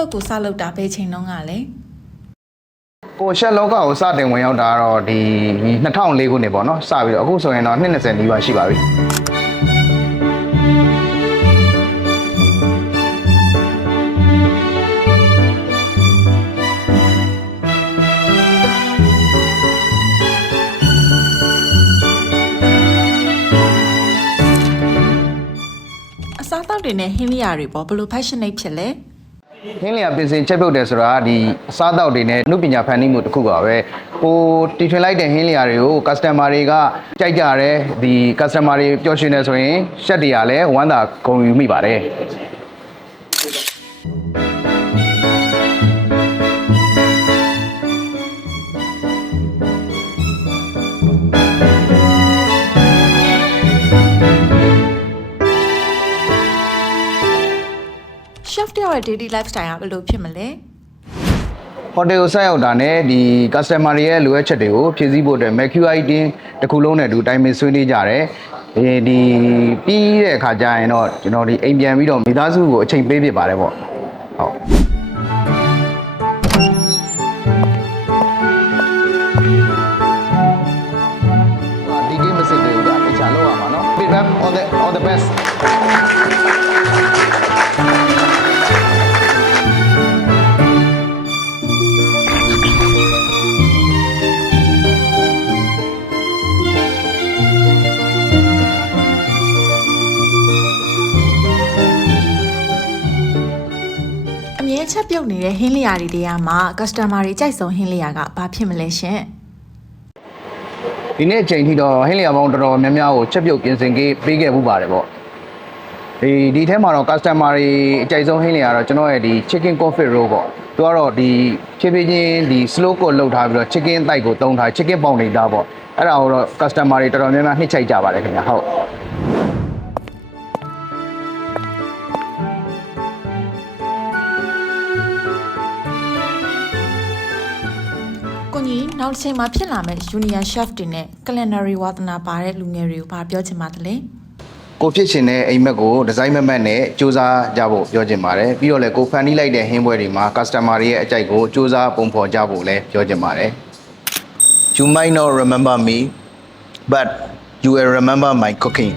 လုပ်ကိုစလုပ်တာပဲချိန်လုံးကလည်းကိုရှက်လောကကိုစတင်ဝင်ရောက်တာတော့ဒီ2004ခုနှစ်ပေါ့နော်စပြီးတော့အခုဆိုရင်တော့20နီးပါးရှိပါပြီအစားတောက်တွေနဲ့ဟင်းလျာတွေပေါ့ဘယ်လို passionate ဖြစ်လဲဟင်းလျာပြင်ဆင်ချက်ပြုတ်တယ်ဆိုတာဒီအစားတောက်တွေနဲ့အမှုပညာဖန်တီးမှုတစ်ခုပါပဲဟိုတီထွင်လိုက်တဲ့ဟင်းလျာတွေကို customer တွေကကြိုက်ကြတယ်ဒီ customer တွေပျော်ရွှင်နေဆိုရင်ရှက်တွေကလည်းဝမ်းသာဂုဏ်ယူမိပါတယ်chef တယောက်ရဲ့ daily lifestyle ကဘယ်လိုဖြစ်မလဲဟိုတယ်ကိုဆက်ရောက်တာနဲ့ဒီ customer တွေရဲ့လိုအပ်ချက်တွေကိုဖြည့်ဆည်းဖို့အတွက် MQI တင်းတစ်ခုလုံးနဲ့အတူတိုင်ပင်ဆွေးနွေးကြတယ်ဒီပြီးတဲ့အခါကျရင်တော့ကျွန်တော်ဒီအိမ်ပြန်ပြီးတော့မိသားစုကိုအချိန်ပေးဖြစ်ပါတယ်ပေါ့ဟုတ်ဒီကိမစစ်တွေကိုဒါအချာလောက်ရမှာနော် feedback all the bestချက်ပြုတ်နေတဲ့ဟင်းလျာတွေတရားမှာ customer တွေကြိုက်ဆုံးဟင်းလျာကဘာဖြစ်မလဲရှင်ဒီနေ့အချိန်ထိတော့ဟင်းလျာပေါင်းတော်တော်များများကိုချက်ပြုတ်ပြင်ဆင်ပေးခဲ့မှုပါတယ်ပေါ့ဒီထဲမှာတော့ customer တွေအကြိုက်ဆုံးဟင်းလျာတော့ကျွန်တော်ရဲ့ဒီ chicken confit roll ပေါ့သူကတော့ဒီဖြည်းဖြည်းချင်းဒီ slow cook လုပ်ထားပြီးတော့ chicken တိုက်ကိုတုံးထား chicken ပေါင်နေတာပေါ့အဲ့ဒါကိုတော့ customer တွေတော်တော်များများနှိမ့်ချိုက်ကြပါတယ်ခင်ဗျာဟုတ်နောက်တစ်ချိန်မှာဖြစ်လာမဲ့ junior chef တွေနဲ့ culinary ဝါသနာပါတဲ့လူငယ်တွေကိုဘာပြောချင်ပါသလဲကိုဖြစ်ရှင်တဲ့အိမ်မက်ကိုဒီဇိုင်းမက်နဲ့စူးစမ်းကြဖို့ပြောချင်ပါတယ်ပြီးတော့လည်းကိုဖန်တီးလိုက်တဲ့ဟင်းပွဲတွေမှာ customer တွေရဲ့အကြိုက်ကိုစူးစမ်းပုံဖော်ကြဖို့လည်းပြောချင်ပါတယ် You might not remember me but you will remember my cooking